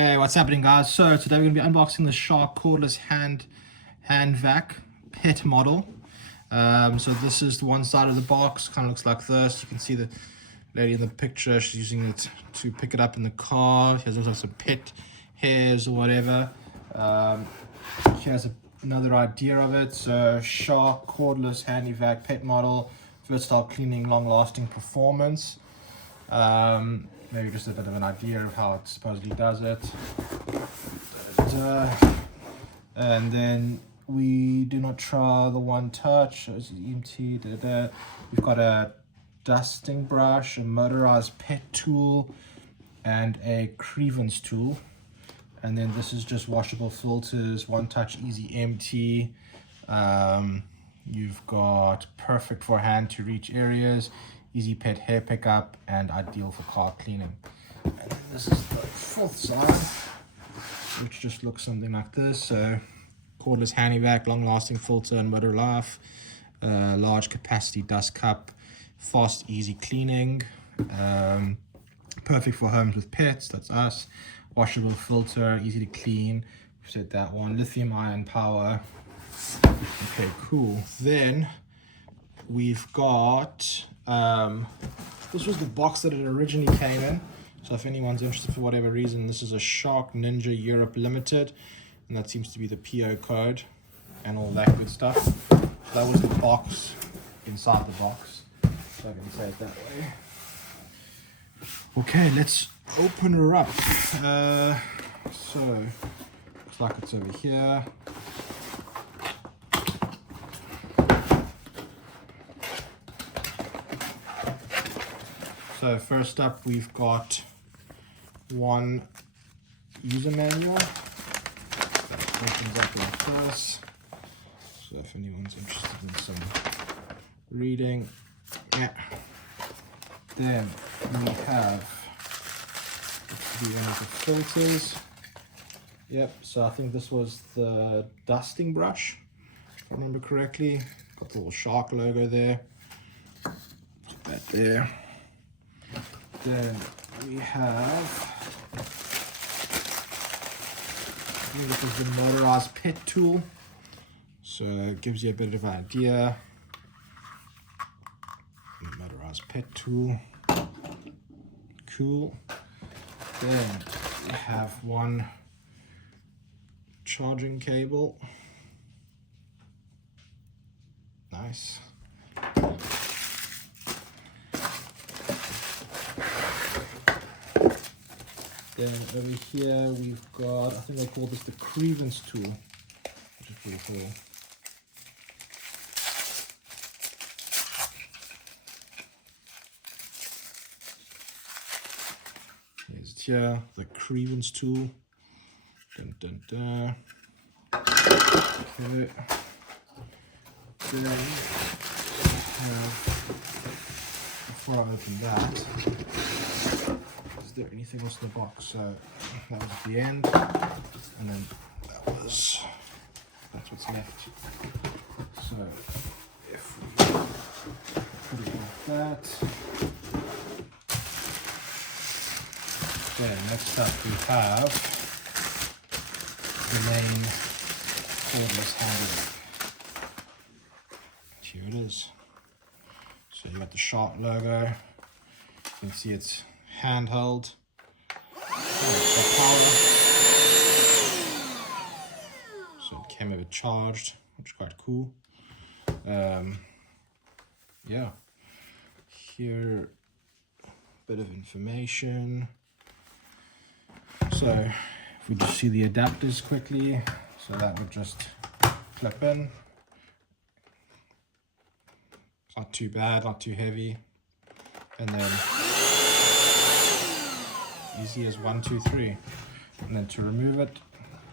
Hey, what's happening, guys? So today we're going to be unboxing the Shark Cordless hand vac pet model. So this is the one side of the box, kind of looks like this. You can see the lady in the picture, she's using it to pick it up in the car. She has also some pet hairs or whatever. Here's another idea of it. So Shark Cordless handy vac pet model, versatile cleaning, long-lasting performance. Maybe just a bit of an idea of how it supposedly does it. And then we do not try the one touch. It's EMT. We've got a dusting brush, a motorized pet tool, and a grievance tool. And then this is just washable filters, one touch, easy empty. You've got perfect for hand to reach areas, easy pet hair pickup, and ideal for car cleaning. And this is the fourth side, which just looks something like this. So cordless handy vac, long lasting filter and motor life, large capacity dust cup, fast easy cleaning, perfect for homes with pets, that's us. Washable filter, easy to clean, we've said that one. Lithium ion power. Okay, cool. Then we've got this was the box that it originally came in. So if anyone's interested for whatever reason, this is a Shark Ninja Europe Limited, and that seems to be the PO code and all that good stuff. That was the box inside the box, so I can say it that way. Okay, let's open her up. So looks like it's over here. So first up, we've got one user manual that opens up like this. So if anyone's interested in some reading, yeah. Then we have one of the filters. Yep, so I think this was the dusting brush, if I remember correctly. Got the little shark logo there. Put that there. Then we have, this is the motorized pet tool, so it gives you a bit of an idea. Motorized pet tool, cool. Then we have one charging cable, nice. Then over here we've got, I think they call this the grievance tool, which is pretty cool. Here's it here, the grievance tool. Dun, dun, dun. Okay. Then before I open that, is there anything else in the box? So that was the end, and then that's what's left. So if we put it like that, then next up we have the main cordless handle. Here it is. So you got the Shark logo. You can see it's handheld. Power. So it came over charged, which is quite cool. Yeah. Here, a bit of information. So if we just see the adapters quickly, so that would just clip in. It's not too bad, not too heavy. And then easy as 1, 2, 3. And then to remove it,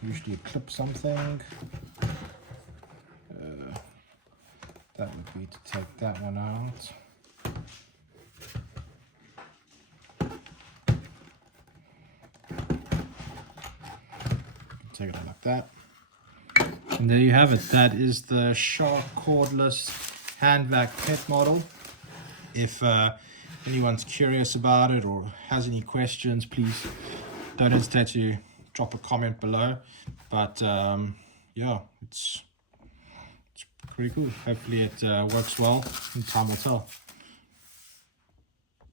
usually you clip something. That would be to take that one out. Take it out like that. And there you have it. That is the Shark Cordless hand vac pet model. If anyone's curious about it or has any questions, please don't hesitate to drop a comment below. But yeah, it's pretty cool. Hopefully it works well, and time will tell.